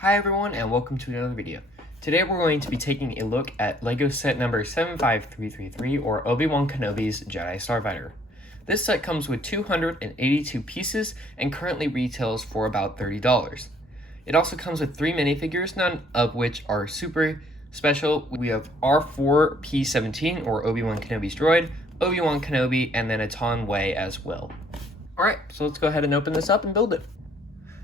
Hi everyone and welcome to another video. Today we're going to be taking a look at LEGO set number 75333 or Obi-Wan Kenobi's Jedi Starfighter. This set comes with 282 pieces and currently retails for about $30. It also comes with 3 minifigures, none of which are super special. We have R4P17 or Obi-Wan Kenobi's Droid, Obi-Wan Kenobi, and then a Ton Wei as well. Alright, so let's go ahead and open this up and build it.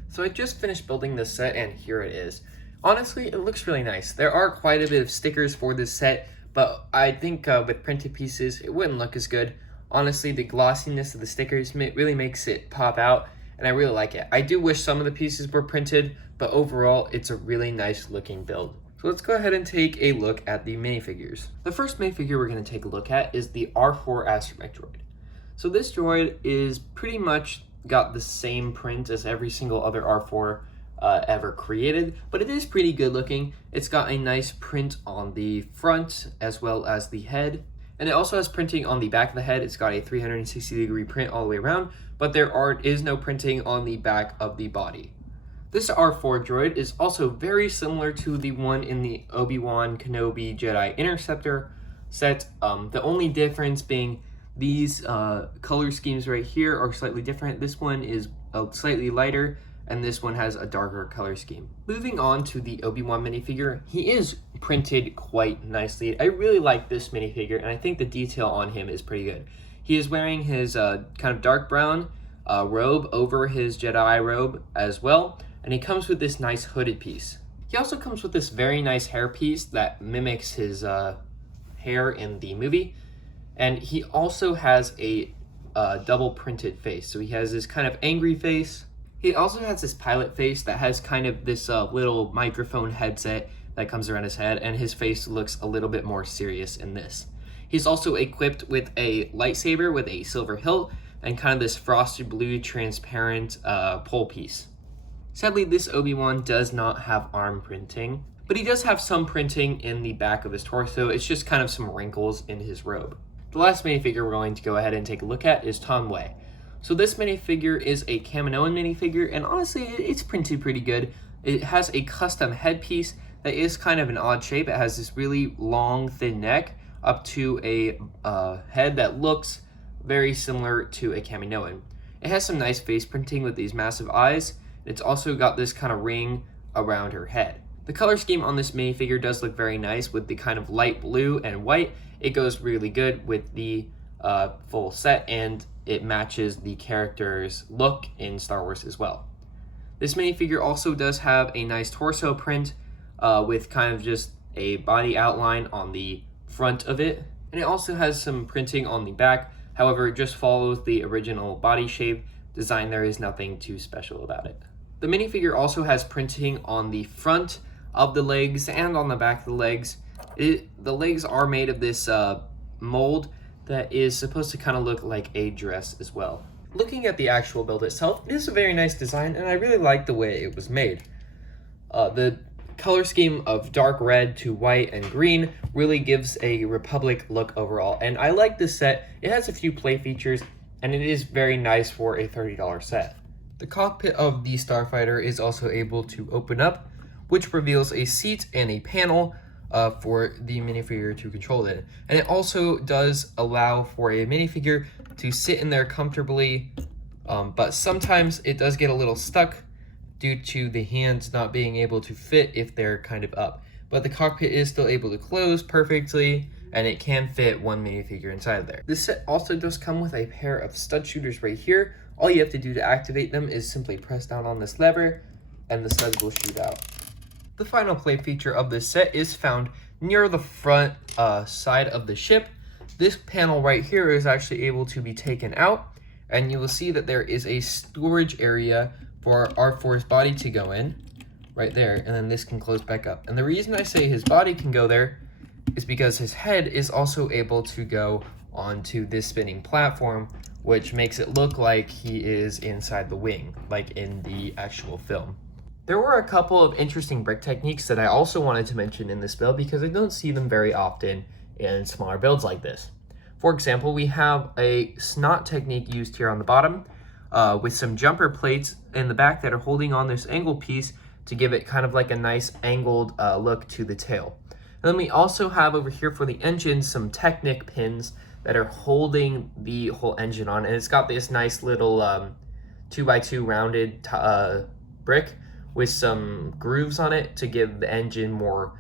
So I just finished building this set and here it is. Honestly, it looks really nice. There are quite a bit of stickers for this set, but I think with printed pieces, it wouldn't look as good. Honestly, the glossiness of the stickers really makes it pop out, and I really like it. I do wish some of the pieces were printed, but overall, it's a really nice looking build. So let's go ahead and take a look at the minifigures. The first minifigure we're going to take a look at is the R4 Astromech Droid. So this droid is pretty much got the same print as every single other R4 ever created, but it is pretty good looking. It's got a nice print on the front as well as the head, and it also has printing on the back of the head. It's got a 360-degree print all the way around, but there is no printing on the back of the body. This R4 droid is also very similar to the one in the Obi-Wan Kenobi Jedi Interceptor set, the only difference being these color schemes right here are slightly different. This one is slightly lighter, and this one has a darker color scheme. Moving on to the Obi-Wan minifigure, he is printed quite nicely. I really like this minifigure, and I think the detail on him is pretty good. He is wearing his kind of dark brown robe over his Jedi robe as well, and he comes with this nice hooded piece. He also comes with this very nice hair piece that mimics his hair in the movie. And he also has a double printed face. So he has this kind of angry face. He also has this pilot face that has kind of this little microphone headset that comes around his head, and his face looks a little bit more serious in this. He's also equipped with a lightsaber with a silver hilt and kind of this frosted blue transparent pole piece. Sadly, this Obi-Wan does not have arm printing, but he does have some printing in the back of his torso. It's just kind of some wrinkles in his robe. The last minifigure we're going to go ahead and take a look at is Ton Wei. So this minifigure is a Kaminoan minifigure, and honestly, it's printed pretty good. It has a custom headpiece that is kind of an odd shape. It has this really long, thin neck up to a head that looks very similar to a Kaminoan. It has some nice face printing with these massive eyes. It's also got this kind of ring around her head. The color scheme on this minifigure does look very nice with the kind of light blue and white. It goes really good with the full set, and it matches the character's look in Star Wars as well. This minifigure also does have a nice torso print with kind of just a body outline on the front of it, and it also has some printing on the back. However, it just follows the original body shape design. There is nothing too special about it. The minifigure also has printing on the front of the legs and on the back of the legs. The legs are made of this mold that is supposed to kind of look like a dress as well. Looking at the actual build itself, it is a very nice design, and I really like the way it was made. The color scheme of dark red to white and green really gives a Republic look overall, and I like this set. It has a few play features, and it is very nice for a $30 set. The cockpit of the Starfighter is also able to open up, which reveals a seat and a panel for the minifigure to control it. And it also does allow for a minifigure to sit in there comfortably, but sometimes it does get a little stuck due to the hands not being able to fit if they're kind of up. But the cockpit is still able to close perfectly, and it can fit one minifigure inside of there. This set also does come with a pair of stud shooters right here. All you have to do to activate them is simply press down on this lever, and the studs will shoot out. The final play feature of this set is found near the front side of the ship. This panel right here is actually able to be taken out, and you will see that there is a storage area for R4's body to go in, right there, and then this can close back up. And the reason I say his body can go there is because his head is also able to go onto this spinning platform, which makes it look like he is inside the wing, like in the actual film. There were a couple of interesting brick techniques that I also wanted to mention in this build because I don't see them very often in smaller builds like this. For example, we have a snot technique used here on the bottom with some jumper plates in the back that are holding on this angle piece to give it kind of like a nice angled look to the tail. And then we also have over here for the engine some Technic pins that are holding the whole engine on, and it's got this nice little 2x2 rounded brick with some grooves on it to give the engine more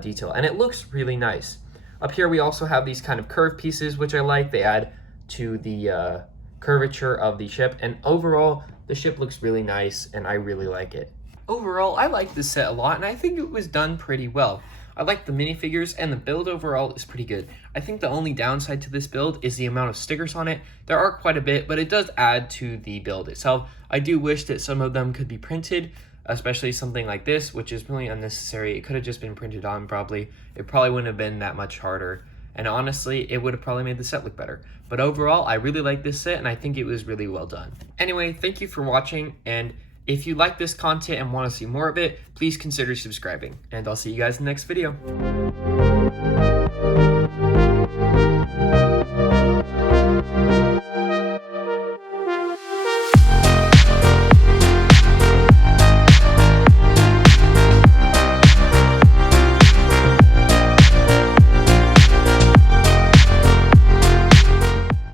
detail, and it looks really nice. Up here we also have these kind of curved pieces, which I like. They add to the curvature of the ship, and overall the ship looks really nice and I really like it. Overall, I like this set a lot and I think it was done pretty well. I like the minifigures and the build overall is pretty good. I think the only downside to this build is the amount of stickers on it. There are quite a bit, but it does add to the build itself. I do wish that some of them could be printed, especially something like this, which is really unnecessary. It could have just been printed on probably. It probably wouldn't have been that much harder. And honestly, it would have probably made the set look better. But overall, I really like this set and I think it was really well done. Anyway, thank you for watching, and if you like this content and want to see more of it, please consider subscribing. And I'll see you guys in the next video.